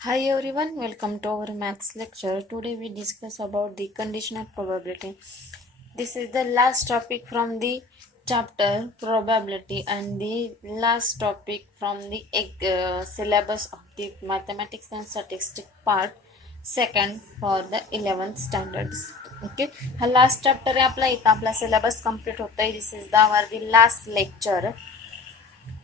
Hi everyone, welcome to our maths lecture. Today we discuss about the conditional probability. This is the last topic from the chapter probability and the last topic from the syllabus of the mathematics and statistics part second for the 11th standards. Okay, हा last chapter आहे आपला. इथं आपला syllabus complete होतोय. This is the last lecture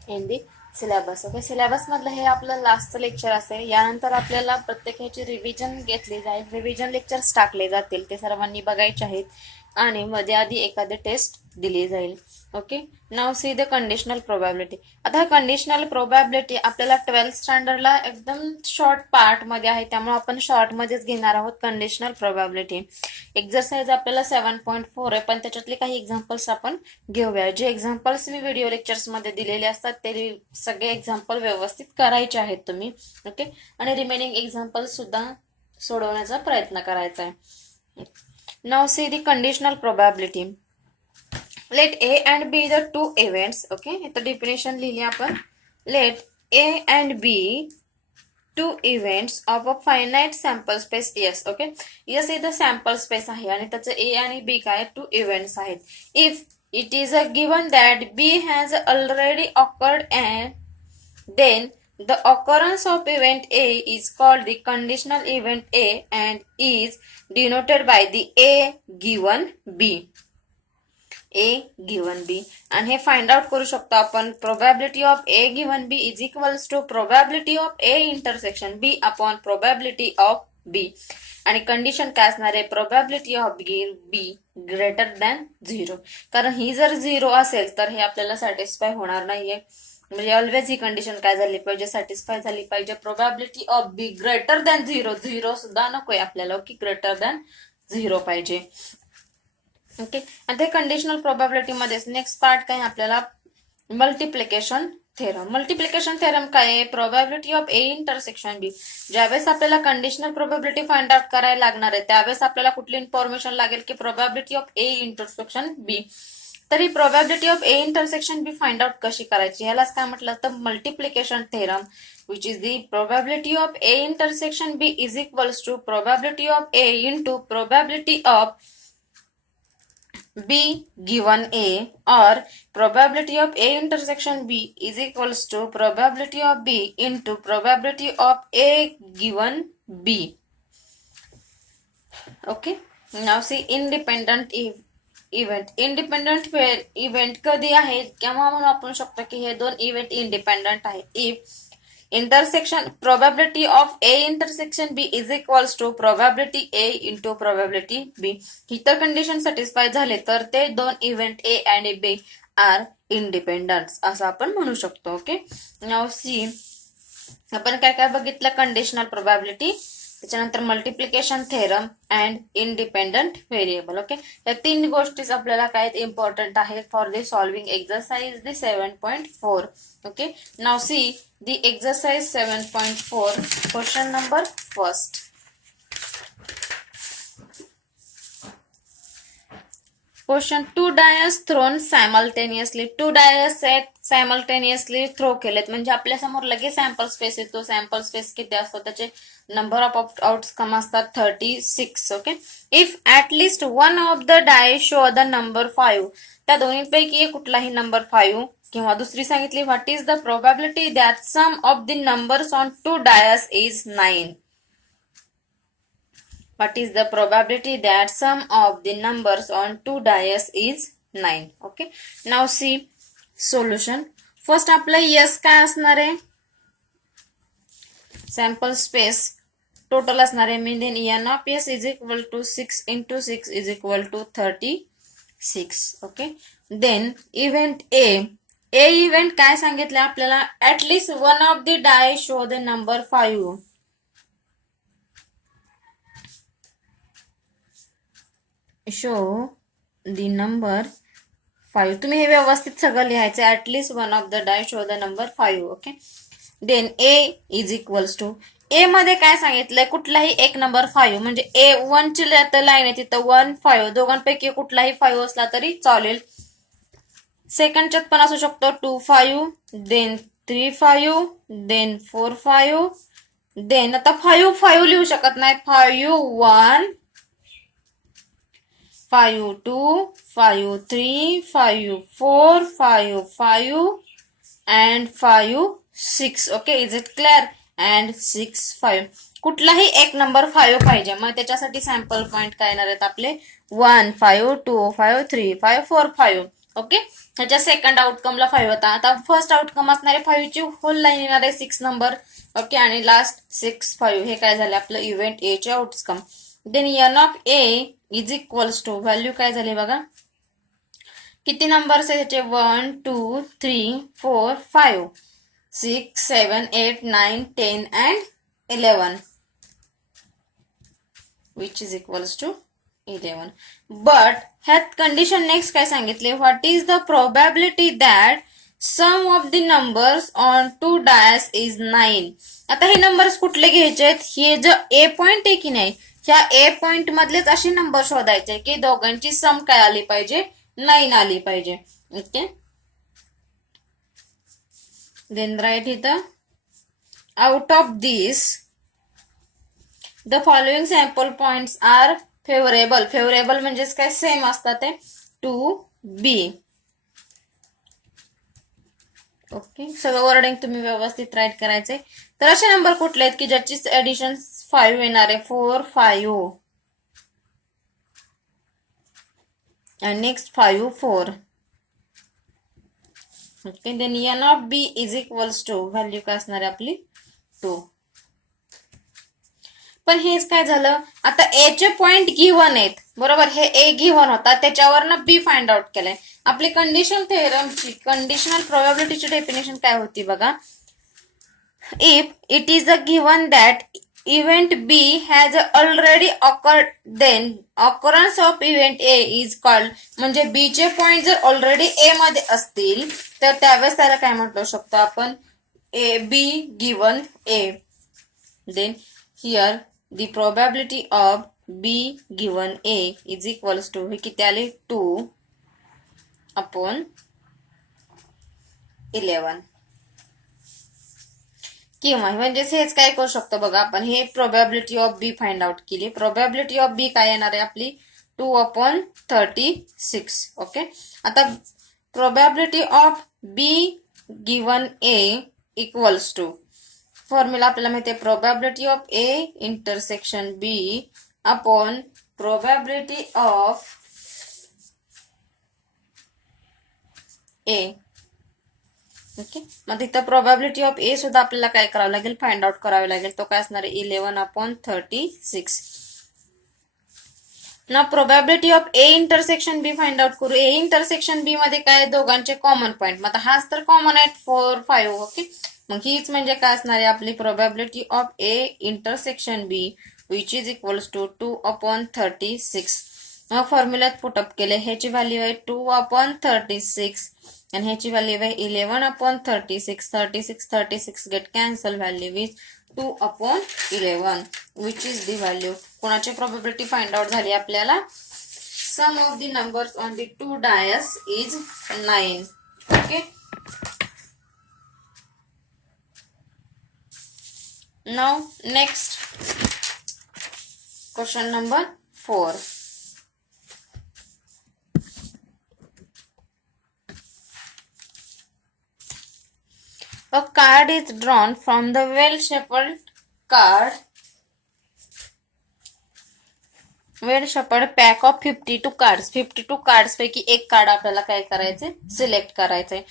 in the syllabus. Okay, syllabus मधलं हे आपलं लास्टचं lecture असेल. यानंतर आपल्याला प्रत्येक ह्याची रिव्हिजन घेतली जाईल. रिव्हिजन लेक्चर्स टाकले जातील, ते सर्वांनी बघायचे आहेत आणि मध्ये आधी एखादी टेस्ट दिली जाईल. Okay, now see the conditional probability. आता कंडिशनल प्रोबॅबिलिटी आपल्याला 12th स्टँडर्डला एकदम शॉर्ट पार्ट मध्ये आहे, त्यामुळे आपण शॉर्ट मध्येच घेणार आहोत कंडिशनल प्रोबॅबिलिटी. एक्झरसाइज आपल्याला 7.4 आहे, पण त्याच्यातले काही एक्झाम्पल्स आपण घेऊया. जे एक्झाम्पल्स मी व्हिडिओ लेक्चर्स मध्ये दिलेले असतात ते सगळे एक्झाम्पल व्यवस्थित करायचे आहेत तुम्ही. ओके, आणि रिमेनिंग एक्झाम्पल सुद्धा सोडवण्याचा प्रयत्न करायचा आहे. Now see the conditional probability. Let A and B the two events. Okay, इथं डेफिनेशन लिहिली आपण. Let A and B two events of a finite sample space S. Okay, S इथं सॅम्पल स्पेस आहे आणि त्याचं ए आणि B काय two events आहेत. If it is a given that B has already occurred and then the occurrence of event A is called the conditional event A and is denoted by the A given B. A given B आणि हे find out करू शकतो आपण. Probability of A given B is equals to probability of A intersection B upon probability of B. आणि condition काय असणार आहे, probability of be greater than 0. कारण ही जर 0 असेल तर हे आपल्याला सॅटिस्फाय होणार नाहीये. म्हणजे ऑलवेज ही कंडिशन काय झाली पाहिजे, सॅटिस्फाय झाली पाहिजे. Probability of be greater than 0. 0 सुद्धा नकोय आपल्याला, की ग्रेटर दॅन 0 पाहिजे. ओके, आता कंडिशनल प्रोबॅबिलिटी मध्ये नेक्स्ट पार्ट काय आपल्याला मल्टिप्लिकेशन थेरम. मल्टिप्लिकेशन थेरम काय आहे, प्रोबॅबिलिटी ऑफ ए इंटरसेक्शन बी. ज्यावेळेस आपल्याला कंडिशनल प्रोबॅबिलिटी फाइंड आउट करायला लागणार आहे त्यावेळेस आपल्याला कुठली इन्फॉर्मेशन लागेल की probability of A intersection B. तर ही probability of A intersection B find out कशी करायची, ह्यालाच काय म्हटलं तर multiplication theorem, which is the probability of A intersection B is equals to probability of A into probability of B given A, or probability of A intersection B is equals to probability of B into probability of A given B. Okay, now see independent event. Independent event कधी आहे केव्हा म्हणून आपण शकतो की हे दोन event independent आहे. If intersection probability of A intersection B is equals to probability A into probability B. ही तर कंडिशन सॅटिस्फाय झाले तर ते दोन इव्हेंट ए आणि बी आर इंडिपेंडंट असं आपण म्हणू शकतो. ओके, नाव सी आपण काय काय बघितलं, कंडिशनल प्रोबॅबिलिटी, त्याच्यानंतर multiplication theorem and independent variable. Okay, या तीन गोष्टीच आपल्याला काय इम्पॉर्टंट आहेत for the solving exercise the 7.4. Okay, now see the exercise 7.4 question number first. Question, two dice thrown simultaneously. Two dice simultaneously throw केलेत म्हणजे आपल्या समोर लगेच सॅम्पल स्पेस येतो. सॅम्पल स्पेस किती असतो, त्याचे नंबर ऑफ आउटकम असतात 36. Okay, if at least one of the die show the number 5, त्या दोन्हीपैकी कुठलाही नंबर 5 किंवा दुसरी सांगितली what is the probability that sum of the numbers on two dice is 9. What is the probability that sum of the numbers on two dice is 9? Okay, now see solution. First आपलं yes काय असणार आहे, sample space total असणार आहे. मी then N of S is equal to 6 into 6 is equal to 36. Okay, then event A event काय सांगितलं आपल्याला, at least one of the die show the number 5. Show the number 5. तुम्ही हे व्यवस्थित सगळं लिहायचं, at least one of the die show the number 5. Okay, then A is equals to, A मध्ये काय सांगितलंय, कुठलाही एक नंबर 5 म्हणजे ए 1 ची लाईन आहे तिथं 1 5 दोघांपैकी कुठलाही 5 असला तरी चालेल. सेकंडच्यात पण असू शकतो 2 5, देन 3 5, देन 4 5, देन आता 5 5 लिहू शकत नाही. 5 1 5 2 5 3 5 4 5 5 and 5 6. Okay, is it clear? And 6 5. कुठलाही एक नंबर 5 पाहिजे. मग त्याच्यासाठी सॅम्पल पॉइंट काय येणार आहेत आपले? 1 5 2 5 3 5 4 5. ओके, ह्याच्या सेकंड आउटकमला 5 होता. आता फर्स्ट आउटकम असणारे 5 ची होल लाईन येणार आहे 6 नंबर. ओके, आणि लास्ट 6 5 हे काय झाले आपलं इव्हेंट ए चे outcome. Then N of A is equals to value काय झाली बघा. किती नंबर्स आहे त्याचे? 1 2 3 4 5 6 7 8 9 10 and 11 which is equals to 11. But ह्यात कंडिशन नेक्स्ट काय सांगितले? What is the probability that sum of the numbers on two dice is 9. आता हे नंबर्स कुठले घ्यायचे आहेत? हे जो ए पॉइंट आहे की नाही, ह्या ए पॉइंट मधलेच असे नंबर शोधायचे की दोघांची सम काय आली पाहिजे? 9 आली पाहिजे. ओके, देन राईट इथं out of this the following sample points are favourable. Favourable म्हणजेच काय? सेम असतात ते टू बी. ओके, सगळं वर्डिंग तुम्ही व्यवस्थित राईट करायचे. तर असे नंबर कुठले आहेत की ज्याची ऍडिशन 5 येणार आहे? 4 5 and next 5 4. Okay, then N of B is equals to value काय असणार आहे आपली? 2. पण हेच काय झालं? आता ए चे पॉइंट गिव्हन आहेत बरोबर. हे ए गिव्हन होता, त्याच्यावरनं बी फाइंड आउट केलंय. आपली कंडिशनल थेरमची कंडिशनल प्रोबॅबिलिटीची डेफिनेशन काय होती बघा. If it is a given that event B has already occurred then occurrence of event A is called. म्हणजे बी चे पॉइंट जर ऑलरेडी ए मध्ये असतील तर त्यावेळेस त्याला काय म्हटलं शकतो आपण? A B given A. Then here the probability of b given a is equals to हे किती आले? 2 upon 11. किंवा म्हणजेच हेच काय करू शकतो बघा आपण. हे probability of B find out केली. प्रोबॅबिलिटी ऑफ बी काय येणार आहे आपली? 2 upon 36. ओके, आता probability of B given A equals to formula आपल्याला माहिती आहे. Probability of A intersection B upon probability of A. Okay, मग तिथं प्रोबॅबिलिटी ऑफ ए सुद्धा आपल्याला काय करावं लागेल? फाइंड आउट करावे लागेल. तो काय असणार आहे? 11 upon 36. ना probability of A intersection B find out करू. ए इंटरसेक्शन बी मध्ये काय? दोघांचे कॉमन पॉइंट. मग आता हाच तर कॉमन आहे 4 5. ओके, मग हीच म्हणजे काय असणार आहे आपली probability of A intersection B which is equals to 2 upon 36. मग फॉर्म्युल्यात पुटअप केले. ह्याची व्हॅल्यू आहे 2 upon 36 आणि ह्याची व्हॅल्यू आहे 11 upon 36. 36 get cancel. Value is 2 upon 11 which is the value. कोणाची प्रोबॅबिलिटी फाइंड आउट झाली आपल्याला? Sum of the numbers on the two dice is 9. Okay, now next question number 4. A card is drawn from the well-shuffled pack of 52 cards. 52 cards पैकी एक card आपल्याला काय करायचंय? Select करायचंय.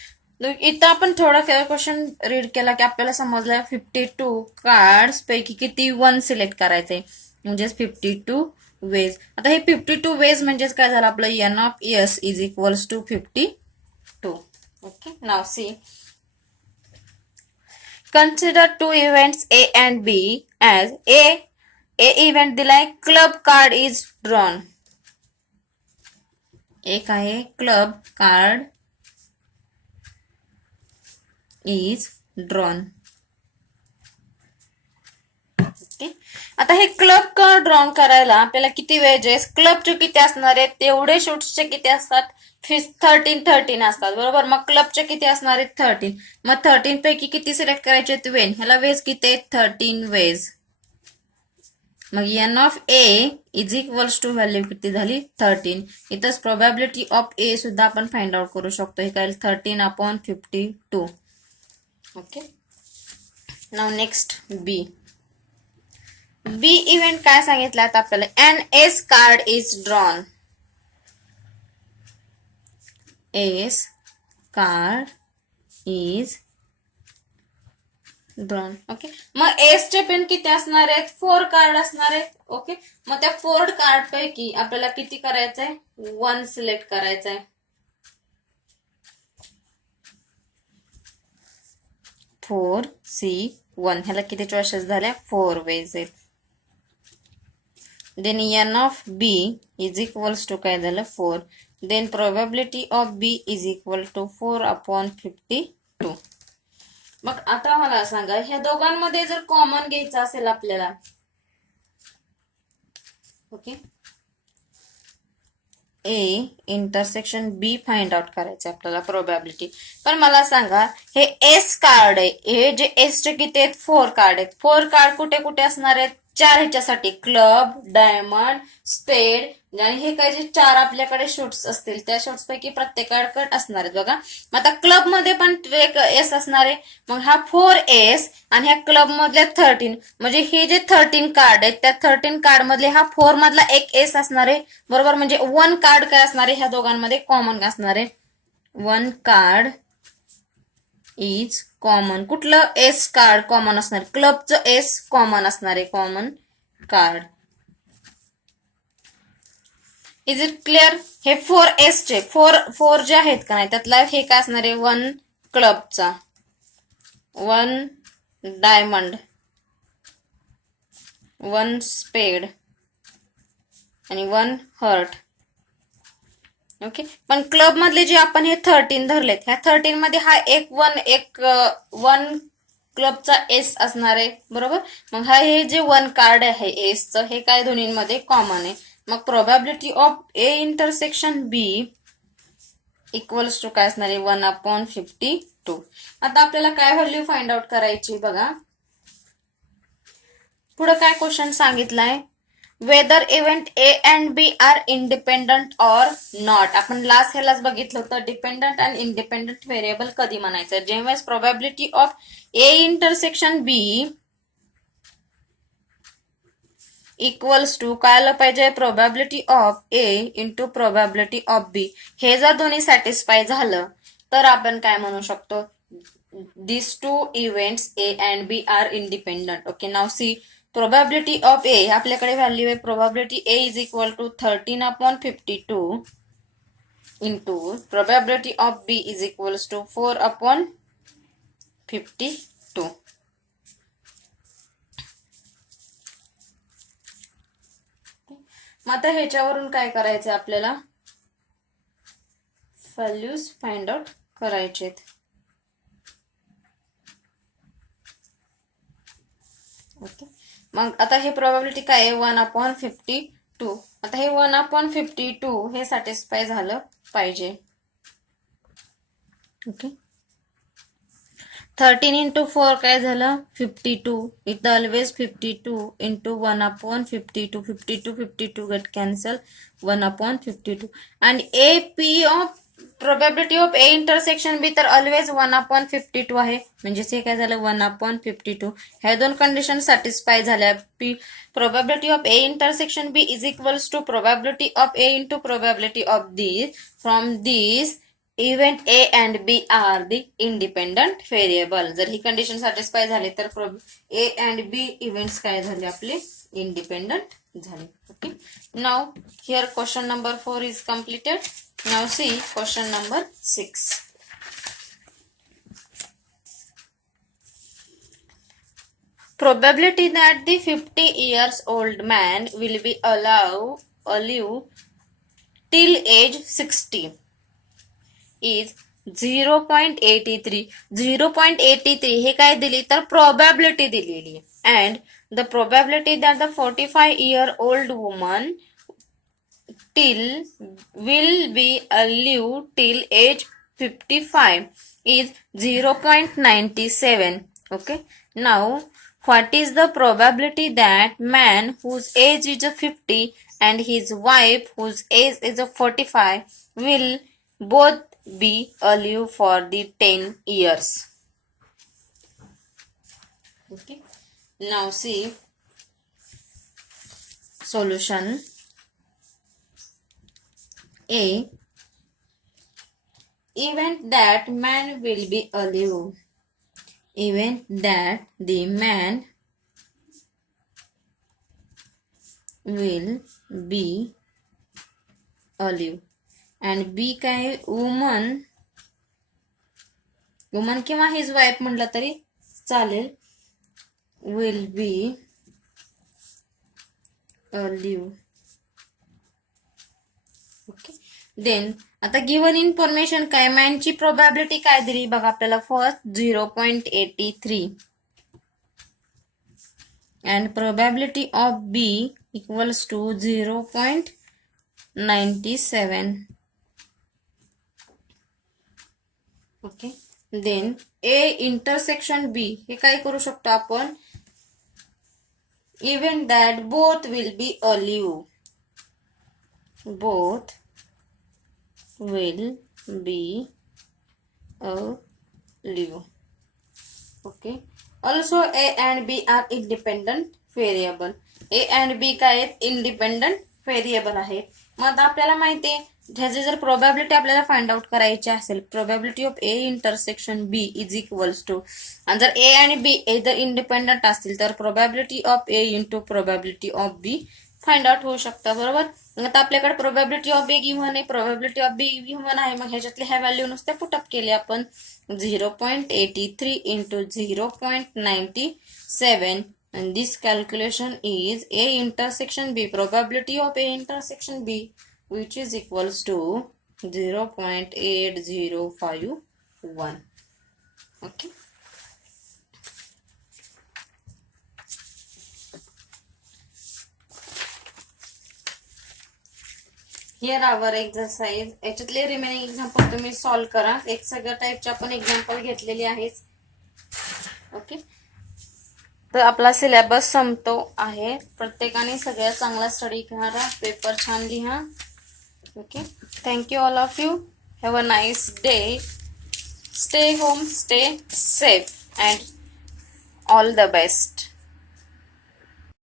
इथं आपण थोडा क्वेश्चन रीड केला की आपल्याला समजलं 52 कार्ड्स पैकी किती 1 सिलेक्ट करायचंय म्हणजेच 52 वेज. आता हे 52 वेज म्हणजेच काय झालं आपलं? N of S is equals to 52. Okay, now C. Consider two events A and B as A event दिलाय क्लब कार्ड इज ड्रॉन. एक आहे club card is drawn. Okay, आता हे क्लब कार ड्रॉन करायला आपल्याला किती वेजेस, क्लबचे किती असणार आहेत, तेवढे शूट्सचे किती असतात, 13 असतात बरोबर. मग क्लबचे किती असणार आहेत, 13. मग 13 पैकी किती सिलेक्ट करायचे आहेत, वेन. ह्याला वेज किती आहेत, 13 वेज. मग n of A is equals to value किती झाली, 13. इथंच प्रोबॅबिलिटी ऑफ ए सुद्धा आपण फाइंड आउट करू शकतो. हे काय, 13/52. ओके. नाव नेक्स्ट बी. बी इव्हेंट काय सांगितलं आता आपल्याला, an ace card is drawn. Ace card is drawn. Okay. मग एस चे पेन किती असणार आहेत, 4 कार्ड असणार आहेत. ओके. मग त्या 4 कार्ड पैकी आपल्याला किती करायचंय, 1 सिलेक्ट करायचंय. 4C1. ह्याला किती चॉईसेस झाल्या, 4 वेज आहेत. Then N of B is equals to काय झालं, 4. Then probability of B is equal to 4/52. मग आता मला सांगा, ह्या दोघांमध्ये जर कॉमन घ्यायचं असेल आपल्याला, okay, A intersection B find out करायचं आपल्याला प्रोबॅबिलिटी. पण मला सांगा, हे एस कार्ड आहे, हे जे एस चे किती आहेत, 4 कार्ड आहेत. 4 कार्ड कुठे कुठे असणार आहेत, 4 ह्याच्यासाठी, क्लब, डायमंड, स्पेड. आणि हे काय जे 4 आपल्याकडे शूट्स असतील, त्या शूट्स पैकी प्रत्येकाकडे असणार आहेत बघा. आता क्लब मध्ये पण एक एस असणार आहे. मग हा 4 एस आणि ह्या क्लब मधले 13, म्हणजे हे जे 13 कार्ड आहेत, त्या 13 कार्ड मधले हा 4 मधला एक एस असणार आहे बरोबर. म्हणजे 1 कार्ड काय असणार आहे, ह्या दोघांमध्ये कॉमन असणार आहे. 1 कार्ड इज कॉमन. कुठलं, एस कार्ड कॉमन असणार, क्लबचं एस कॉमन असणार आहे, common card. Is it clear. हे 4 एस चे 4 जे आहेत का नाही, त्यातला हे काय असणार आहे, 1 क्लबचा, 1 डायमंड, 1 स्पेड आणि 1 हर्ट. ओके. पण क्लब मधले जे आपण हे 13 धरलेत, ह्या 13 मध्ये हा एक 1 क्लबचा एस असणार आहे बरोबर. मग हा हे जे 1 कार्ड आहे एसचं, हे काय दोन्हीमध्ये कॉमन आहे. मग probability of A intersection B equals to काय असणार आहे, 1/52. आता आपल्याला काय व्हॅल्यू फाइंड आउट करायची बघा. पुढे काय क्वेश्चन सांगितलाय, whether event A and B are independent or not. आपण लास्ट ह्यालाच बघितलं होतं, डिपेंडंट अँड इंडिपेंडंट व्हेरिएबल कधी म्हणायचं, जेव्हा probability of A intersection B equals to काय आलं पाहिजे, probability of A into probability of B. हे जर दोन्ही सॅटिस्फाय झालं तर आपण काय म्हणू शकतो, this two events A and B are independent. Okay. Now see, probability of A आपल्याकडे व्हॅल्यू आहे, probability A is equal to 13/52 into probability of B is equals to 4/52. मग आता ह्याच्यावरून काय करायचं, आपल्याला व्हॅल्यूज फाइंड आउट करायचे. ओके. मग आता हे प्रोबॅबिलिटी काय आहे, 1/52. आता हे 1/52 हे सॅटिस्फाय झालं पाहिजे. ओके. 13 इंटू 4 काय झालं, 52. इथं ऑलवेज 52 इंटू 1/52. 52 gate cancel, 1/52. आणि A P of probability of A intersection B तर ऑलवेज 1/52 आहे. म्हणजेच हे काय झालं, 1/52. ह्या दोन कंडिशन सॅटिस्फाय झाल्या. P probability of A intersection B is equals to probability of A into probability of this. From this event A and B are the independent variable. जर ही कंडिशन सॅटिस्फाय झाली तर ए अँड बी इव्हेंट्स काय झाले, आपले independent झाले. Okay. Now here question number 4 is completed. Now see question number 6. Probability that the 50 years old man will be alive till age 60 is 0.83. 0.83 हे काय दिली तर probability दिलेली आहे. And the probability that the 45-year-old woman till will be alive till age 55 is 0.97. Okay. Now, what is the probability that man whose age is 50 and his wife whose age is 45 will both be alive for the 10 years? Okay. Now see solution. A. Event that man will be alive. Event that the man will be alive. And B काय woman किंवा his wife म्हटलं तरी चालेल, will be alive. Okay. Then आता given information काय, मॅनची probability काय दिली बघा आपल्याला. First 0.83 and probability of B equals to 0.97. Okay. Then A intersection B हे काय करू शकतो आपण, event that both will be alive. Both will be alive. Okay. Also A and B are independent variable. A and B काय आहेत, independent variable आहेत. मग आपल्याला माहिती आहे ह्याची जर प्रोबॅबिलिटी आपल्याला फाइंड आउट करायची असेल, probability of A intersection B is equals to, आणि जर ए आणि बी जर इंडिपेंडंट असतील तर probability of A into probability of B find out होऊ शकतं. बरोबर. आता आपल्याकडे प्रोबॅबिलिटी ऑफ ए गिव्हन आहे, प्रोबॅबिलिटी ऑफ बी गिव्हन आहे. मग ह्याच्यातले ह्या व्हॅल्यू नुसत्या पुटअप केले आपण. 0.83 into 0.97 and this calculation is A intersection B, probability of A intersection B, which is equals to 0.8051. Okay. Here our exercise. याच्यातले remaining example तुम्ही solve करा. एक सगळ्या टाईपचे आपण एक्झाम्पल घेतलेली आहेत. ओके. तर आपला सिलेबस संपतो आहे. प्रत्येकाने सगळ्यात चांगला स्टडी करा, पेपर छान लिहा. Okay. Thank you all of you. Have a nice day. Stay home, stay safe and all the best.